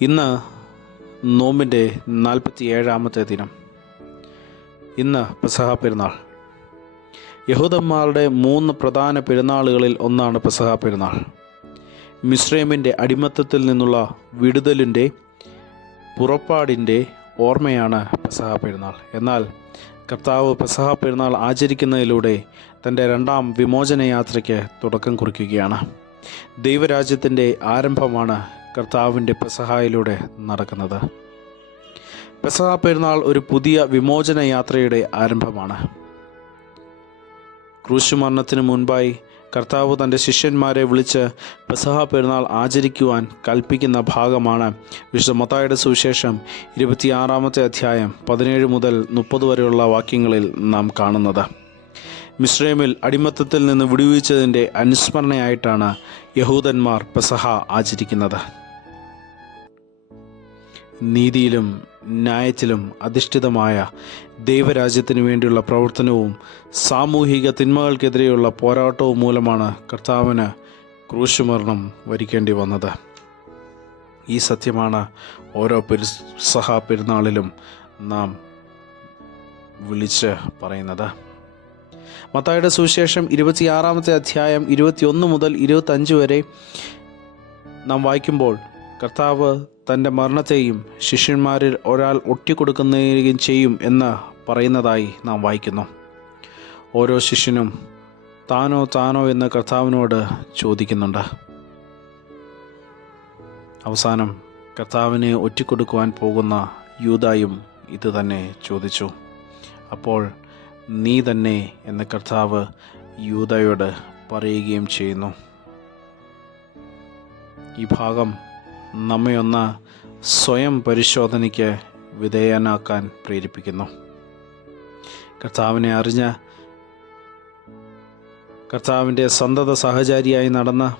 ഇന്ന് നോമ്പിന്റെ നാൽപ്പത്തി ഏഴാമത്തെ ദിനം. ഇന്ന് പെസഹ പെരുന്നാൾ. യഹൂദന്മാരുടെ മൂന്ന് പ്രധാന പെരുന്നാളുകളിൽ ഒന്നാണ് പെസഹ പെരുന്നാൾ. മിസ്രൈമിന്റെ അടിമത്തത്തിൽ നിന്നുള്ള വിടുതലിന്റെ പുറപ്പാടിന്റെ ഓർമ്മയാണ് പെസഹ പെരുന്നാൾ. എന്നാൽ കർത്താവ് പെസഹ പെരുന്നാൾ ആചരിക്കുന്നതിലൂടെ തന്റെ രണ്ടാം വിമോചന യാത്രയ്ക്ക് തുടക്കം കുറിക്കുകയാണ്. ദൈവരാജ്യത്തിന്റെ ആരംഭമാണ് കർത്താവിന്റെ പെസഹായിലൂടെ നടക്കുന്നത്. പെസഹ പെരുന്നാൾ ഒരു പുതിയ വിമോചന യാത്രയുടെ ആരംഭമാണ്. ക്രൂശുമരണത്തിന് മുൻപായി കർത്താവ് തന്റെ ശിഷ്യന്മാരെ വിളിച്ച് പെസഹ പെരുന്നാൾ ആചരിക്കുവാൻ കൽപ്പിക്കുന്ന ഭാഗമാണ് വിശുദ്ധ മത്തായുടെ സുവിശേഷം ഇരുപത്തിയാറാമത്തെ അധ്യായം പതിനേഴ് മുതൽ മുപ്പത് വരെയുള്ള വാക്യങ്ങളിൽ നാം കാണുന്നത്. മിസ്രൈമിൽ അടിമത്തത്തിൽ നിന്ന് വിടുവിച്ചതിന്റെ അനുസ്മരണയായിട്ടാണ് യഹൂദന്മാർ പെസഹ ആചരിക്കുന്നത്. നീതിയിലും ന്യായത്തിലും അധിഷ്ഠിതമായ ദൈവരാജ്യത്തിനു വേണ്ടിയുള്ള പ്രവർത്തനവും സാമൂഹിക തിന്മകൾക്കെതിരെയുള്ള പോരാട്ടവും മൂലമാണ് കർത്താവിന് ക്രൂശുമരണം വരിക്കേണ്ടി വന്നത്. ഈ സത്യമാണ് ഓരോ പെരുസഹ പെരുന്നാളിലും നാം വിളിച്ച് പറയുന്നത്. മത്തായുടെ സുവിശേഷം ഇരുപത്തിയാറാമത്തെ അധ്യായം ഇരുപത്തിയൊന്ന് മുതൽ ഇരുപത്തഞ്ച് വരെ നാം വായിക്കുമ്പോൾ കർത്താവ് തന്റെ മരണത്തെയും ശിഷ്യന്മാരിൽ ഒരാൾ ഒട്ടിക്കൊടുക്കുകയും ചെയ്യും എന്ന് പറയുന്നതായി നാം വായിക്കുന്നു. ഓരോ ശിഷ്യനും താനോ താനോ എന്ന് കർത്താവിനോട് ചോദിക്കുന്നുണ്ട്. അവസാനം കർത്താവിനെ ഒറ്റിക്കൊടുക്കുവാൻ പോകുന്ന യൂതായും ഇത് തന്നെ ചോദിച്ചു. അപ്പോൾ നീ തന്നെ എന്ന കർത്താവ് യൂതയോട് പറയുകയും ചെയ്യുന്നു. ഈ ഭാഗം നമ്മെ ഒന്ന് സ്വയം പരിശോധനയ്ക്ക് വിധേയനാക്കാൻ പ്രേരിപ്പിക്കുന്നു. കർത്താവിനെ അറിഞ്ഞ കർത്താവിന്റെ സന്തത സഹചാരിയായി നടന്ന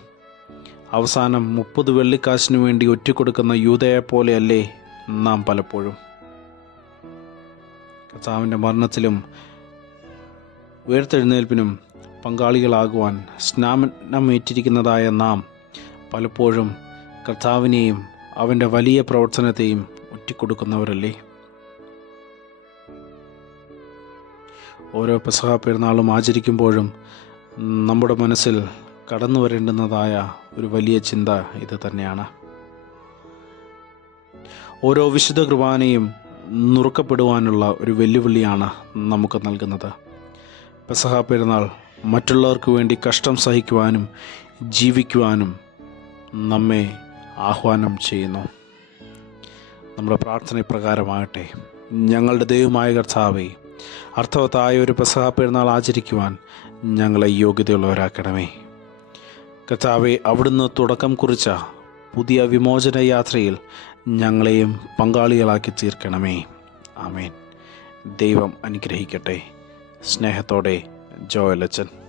അവസാനം മുപ്പത് വെള്ളിക്കാശിനു വേണ്ടി ഒറ്റിക്കൊടുക്കുന്ന യൂതയെ പോലെയല്ലേ നാം പലപ്പോഴും. കർത്താവിന്റെ മരണത്തിലും ഉയർത്തെഴുന്നേൽപ്പിനും പങ്കാളികളാകുവാൻ സ്നാനമേറ്റിരിക്കുന്നതായ നാം പലപ്പോഴും കർത്താവിനെയും അവന്റെ വലിയ പ്രവർത്തനത്തെയും ഒറ്റിക്കൊടുക്കുന്നവരല്ലേ? ഓരോ പെസഹ പെരുന്നാളും ആചരിക്കുമ്പോഴും നമ്മുടെ മനസ്സിൽ കടന്നു വരേണ്ടുന്നതായ ഒരു വലിയ ചിന്ത ഇത് തന്നെയാണ്. ഓരോ വിശുദ്ധ കുർബാനയും നുറുക്കപ്പെടുവാനുള്ള ഒരു വെല്ലുവിളിയാണ് നമുക്ക് നൽകുന്നത്. പെസഹ പെരുന്നാൾ മറ്റുള്ളവർക്ക് വേണ്ടി കഷ്ടം സഹിക്കുവാനും ജീവിക്കുവാനും നമ്മെ ആഹ്വാനം ചെയ്യുന്നു. നമ്മുടെ പ്രാർത്ഥന പ്രകാരമാകട്ടെ. ഞങ്ങളുടെ ദൈവമായ കർത്താവെ അർത്ഥവത്തായ ഒരു പെസഹ പെരുന്നാൾ ആചരിക്കുവാൻ ഞങ്ങളെ യോഗ്യതയുള്ളവരാക്കണമേ. കർത്താവെ അവിടുന്ന് തുടക്കം കുറിച്ച പുതിയ വിമോചന യാത്രയിൽ ഞങ്ങളെയും പങ്കാളികളാക്കി തീർക്കണമേ. ആമേൻ. ദൈവം അനുഗ്രഹിക്കട്ടെ. സ്നേഹത്തോടെ ജോയലച്ചൻ.